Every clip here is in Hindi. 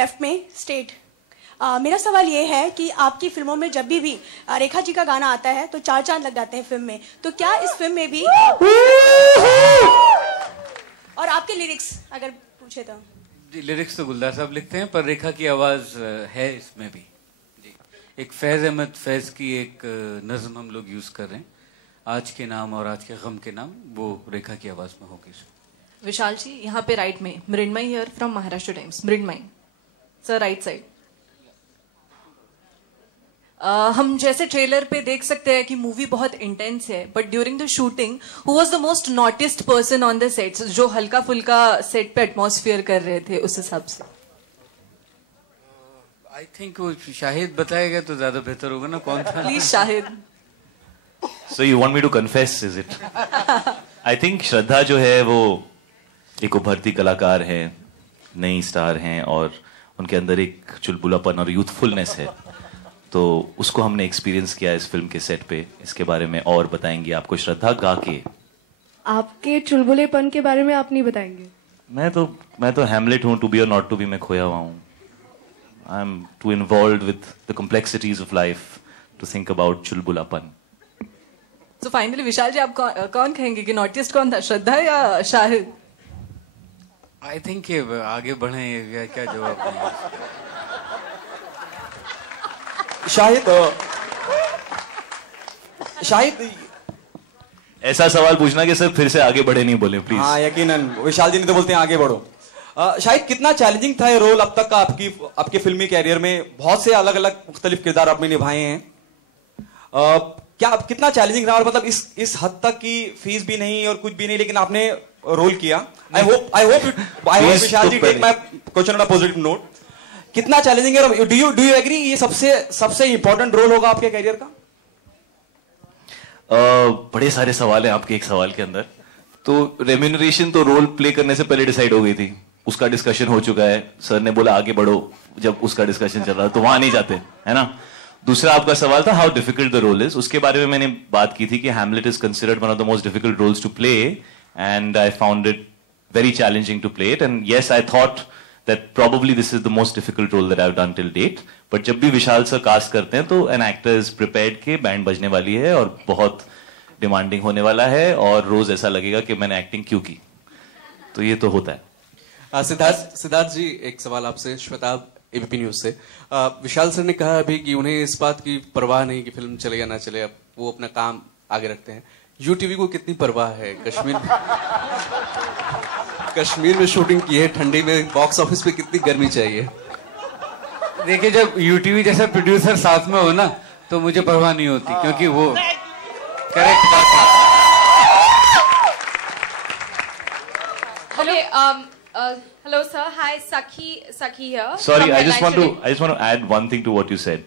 लेफ्ट में स्टेट। मेरा सवाल ये है कि आपकी फिल्मों में जब भी रेखा जी का गाना आता है तो चार चांद लग जाते हैं फिल्म में, तो क्या इस फिल्म में भी और आपके लिरिक्स अगर पूछे तो? जी, लिरिक्स तो गुलजार साहब लिखते हैं, पर रेखा की आवाज है इसमें भी। जी, एक फैज अहमद फैज की एक नज्म हम लोग यूज कर रहे हैं, आज के नाम और आज के गम के नाम, वो रेखा की आवाज में होगी। विशाल जी यहाँ पे राइट में, Mrinmayi here from Maharashtra Times. Mrinmayi sir, right side. हम जैसे ट्रेलर पे देख सकते हैं कि मूवी बहुत इंटेंस है, but during the shooting who was the most नॉटिस्ट person on the sets, जो हल्का फुल्का सेट पे एटमॉस्फेयर कर रहे थे उस हिसाब से? आई थिंक वो शाहिद बताएगा तो ज्यादा बेहतर होगा ना, कौन था? Please Shahid. So you want me to confess, is it? I think श्रद्धा जो है वो एक उभरती कलाकार है, नई स्टार हैं, और उनके अंदर एक चुलबुलापन और यूथफुलनेस है, तो उसको हमने एक्सपीरियंस किया इस फिल्म के सेट पे। इसके बारे में और बताएंगी आपको श्रद्धा गा के। आपके चुलबुलेपन के बारे में आप नहीं बताएंगे? मैं तो हैमलेट हूँ, टू बी और नॉट टू बी में खोया हुआ हूँ। I am too involve with the complexities of life to think about चुलबुलापन। तो फाइनली विशाल जी, आप कौन कहेंगे कि नॉटिस्ट कौन था, श्रद्धा या शाहिद? आई थिंक ये आगे बढ़े, क्या जवाब दें? शाहिद ऐसा सवाल पूछना कि सर फिर से आगे बढ़े नहीं बोले प्लीज। हाँ, यकीनन विशाल जी ने तो बोलते हैं आगे बढ़ो। शाहिद, कितना चैलेंजिंग था ये रोल अब तक का आपके फिल्मी कैरियर में? बहुत से अलग अलग मुख्तलिफ किरदार आपने निभाए हैं, क्या कितना चैलेंजिंग रहा? और मतलब इस हद तक की फीस भी नहीं और कुछ भी नहीं, लेकिन आपने रोल किया। I hope Vishal ji take my question on a positive note. कितना चैलेंजिंग है? डू यू एग्री ये सबसे इंपॉर्टेंट रोल होगा आपके कैरियर का? बड़े सारे सवाल हैं आपके एक सवाल के अंदर। तो रेम्यूनरेशन तो रोल प्ले करने से पहले डिसाइड हो गई थी, उसका डिस्कशन हो चुका है। सर ने बोला आगे बढ़ो, जब उसका डिस्कशन चल रहा है तो वहां नहीं जाते, है ना। दूसरा आपका सवाल था how difficult the role is, उसके बारे में मैंने बात की थी कि Hamlet is considered one of the most difficult roles to play, and I found it very challenging to play it, and yes, I thought that probably this is the most difficult role that I've done till date. But जब भी विशाल सर कास्ट करते हैं तो an actor is prepared कि बैंड बजने वाली है और बहुत डिमांडिंग होने वाला है, और रोज ऐसा लगेगा कि मैंने एक्टिंग क्यों की, तो ये तो होता है। सिद्धार्थ जी, एक सवाल आपसे, श्वेताब एबीपी न्यूज से। विशाल सर ने कहा अभी कि उन्हें इस बात की परवाह नहीं कि फिल्म चले या ना चले, अब वो अपना काम आगे रखते हैं। यूटीवी को कितनी परवाह है? कश्मीर में शूटिंग की है, ठंडी में बॉक्स ऑफिस पे कितनी गर्मी चाहिए? देखिए, जब यूटीवी जैसा प्रोड्यूसर साथ में हो ना, तो मुझे परवाह नहीं होती, क्योंकि वो करेक्ट बात है। Hello sir, hi, Sakhi here. Sorry, I just want to add one thing to what you said.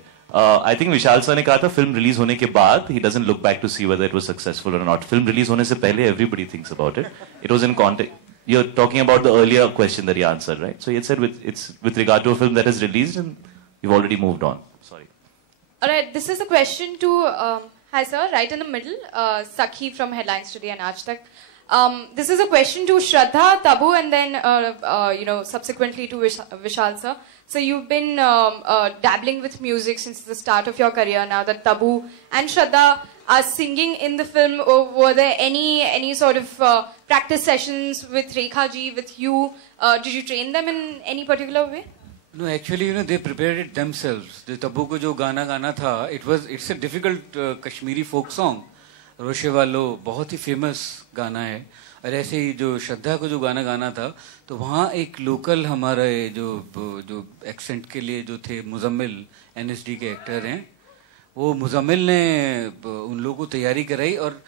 I think Vishal sir ने कहा था फिल्म रिलीज होने के बाद he doesn't look back to see whether it was successful or not. Film release होने से पहले everybody thinks about it. It was in context. You're talking about the earlier question that he answered, right? So he had said it's with regard to a film that is released and you've already moved on. Sorry. All right, this is a question to hi sir, right in the middle, Sakhi from Headlines Today and Aaj Tak. This is a question to Shraddha, Tabu, and then subsequently to Vishal sir. So you've been dabbling with music since the start of your career. Now that Tabu and Shraddha are singing in the film, were there any sort of practice sessions with Rekha ji, with you? Did you train them in any particular way? No, actually, they prepared it themselves. The Tabu को जो गाना गाना था, it's a difficult Kashmiri folk song. रोशे वालो बहुत ही फेमस गाना है, और ऐसे ही जो श्रद्धा को जो गाना गाना था, तो वहाँ एक लोकल हमारे जो एक्सेंट के लिए जो थे मुजम्मिल, एनएसडी के एक्टर हैं, वो मुजम्मिल ने उन लोगों को तैयारी कराई, और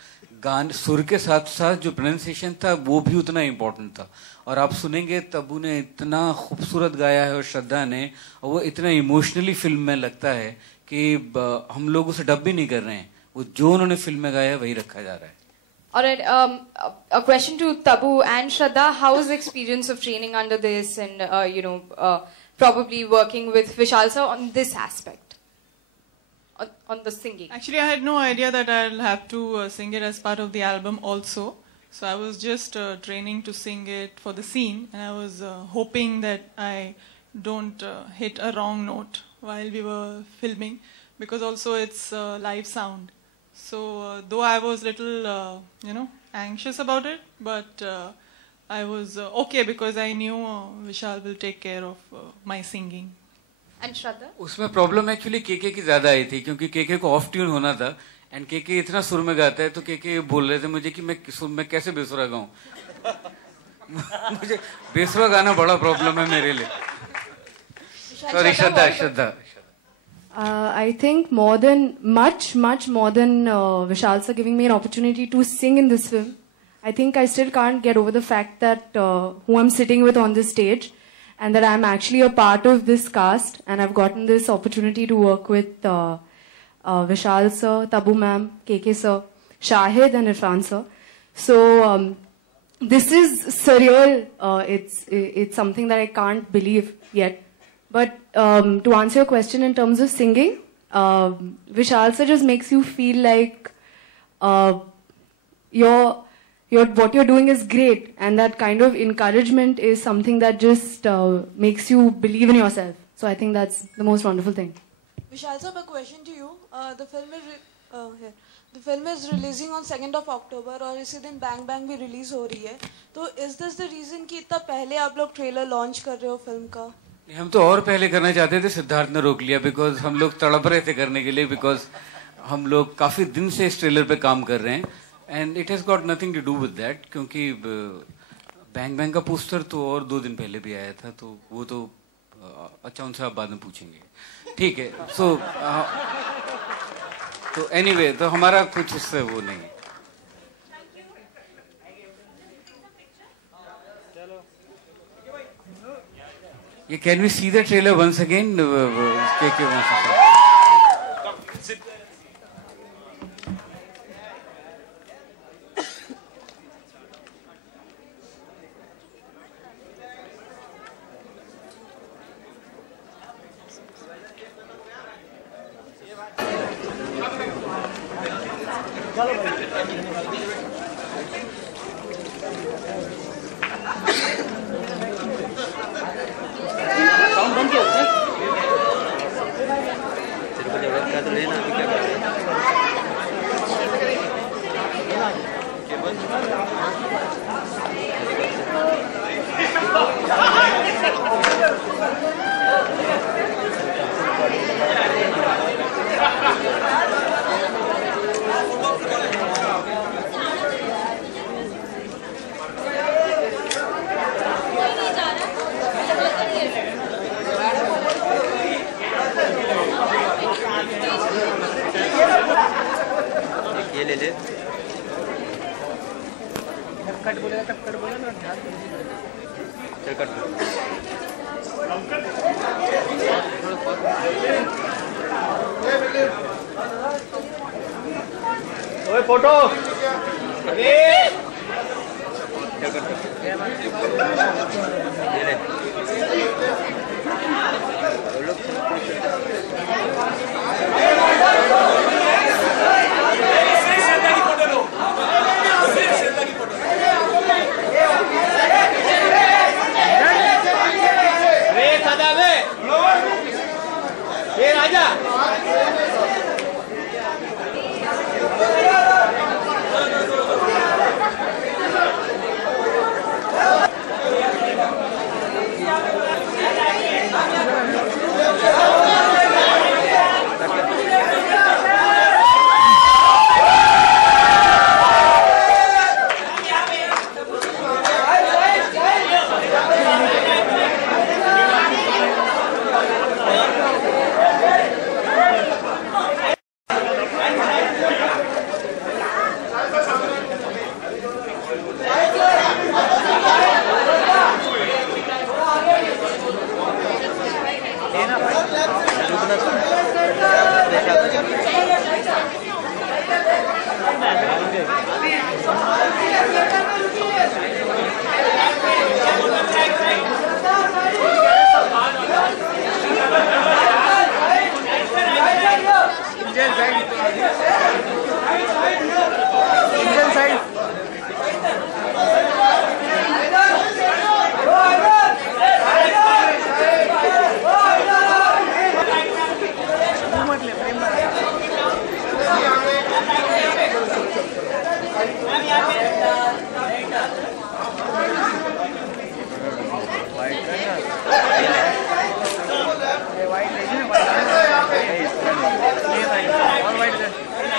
गान सुर के साथ साथ जो प्रोनाउंसिएशन था वो भी उतना इम्पोर्टेंट था। और आप सुनेंगे तब्बू ने इतना खूबसूरत गाया है और श्रद्धा ने, और वो इतना इमोशनली फिल्म में लगता है कि हम लोग उसे डब भी नहीं कर रहे हैं, वो जो उन्होंने फिल्म में गाया है वही रखा जा रहा है। Alright, a question to Tabu and Shraddha, how is the experience of training under this and probably working with Vishal sir on this aspect, on the singing? Actually, I had no idea that I'll have to sing it as part of the album also. So I was just training to sing it for the scene, and I was hoping that I don't hit a wrong note while we were filming, because also it's live sound. So though I was little, anxious about it, but I was okay because I knew Vishal will take care of my singing. And Shraddha? उसमें प्रॉब्लम एक्चुअली केके की ज्यादा आई थी, क्योंकि केके को ऑफ ट्यून होना था एंड केके इतना सुर में गाता है, तो केके बोल रहे थे मुझे कि मैं कैसे बेसुरा गाऊं. मुझे बेसुरा गाना बड़ा प्रॉब्लम है मेरे लिए. Sorry Shraddha. I think much more than Vishal sir giving me an opportunity to sing in this film, I think I still can't get over the fact that who I'm sitting with on this stage, and that I'm actually a part of this cast, and I've gotten this opportunity to work with Vishal sir, Tabu ma'am, KK sir, Shahid and Irfan sir. So this is surreal. It's something that I can't believe yet. But to answer your question in terms of singing, Vishal sir just makes you feel like what you're doing is great, and that kind of encouragement is something that just makes you believe in yourself. So I think that's the most wonderful thing. Vishal sir, a question to you. The film is releasing on 2nd of October, और इसी दिन Bang Bang भी release हो रही है. तो is this the reason कि इतना पहले आप लोग ट्रेलर लॉन्च कर रहे हो फिल्म का? हम तो और पहले करना चाहते थे, सिद्धार्थ ने रोक लिया, बिकॉज हम लोग तड़प रहे थे करने के लिए, बिकॉज हम लोग काफी दिन से इस ट्रेलर पे काम कर रहे हैं, and it has got nothing to do with that, क्योंकि बैंग बैंग का पोस्टर तो और 2 दिन पहले भी आया था, तो वो तो अच्छा उनसे आप बाद में पूछेंगे, ठीक है. सो तो एनीवे, तो हमारा कुछ उससे वो नहीं. Can we see the trailer once again? KK wants to say.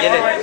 ये ले